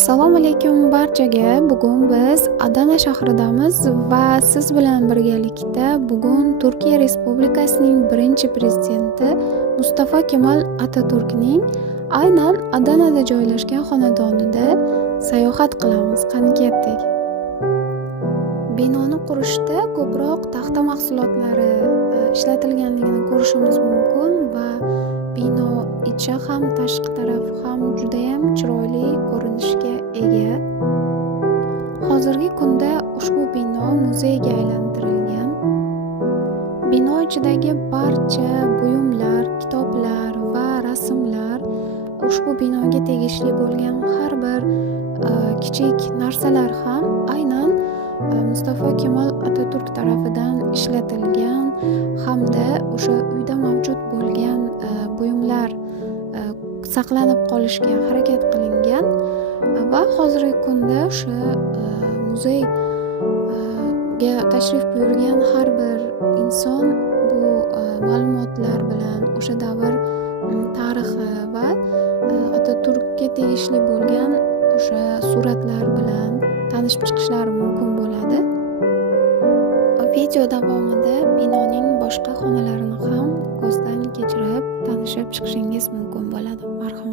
Assalomu alaykum barchaga. Bugun biz Adana shahridamiz va siz bilan birgalikda bugun Turkiya Respublikasining birinchi prezidenti Mustafa Kemal Atatürkning aynan Adanada joylashgan xonadonida sayohat qilamiz. Qani ketdik. Binoni qurishda ko'proq taxta mahsulotlari ishlatilganligini ko'rishimiz mumkin va bino ichi ham tashqi tarafi ham juda ham chiroyli ko'rinishga ega. Hozirgi kunda ushbu bino muzeyga aylantirilgan. Bino ichidagi barcha buyumlar, kitoblar va rasmlar ushbu binoga tegishli bo'lgan har bir kichik narsalar ham aynan Mustafa Kemal Atatürk tarafidan ishlatilgan hamda o'sha uyda mavjud bo'lgan buyumlar saqlanib qolishga harakat qilingan va hozirgi kunda o'sha muzeyga tashrif buyurgan har bir inson bu ma'lumotlar bilan o'sha davr tarixi va Atatürkga tegishli bo'lgan o'sha suratlar bilan tanishib chiqishlari mumkin bo'ladi. Video davomida binoning boshqa xonalarini ham ko'zdan kechirib tanishib chiqishingiz mumkin bo'ladi. Marhamat.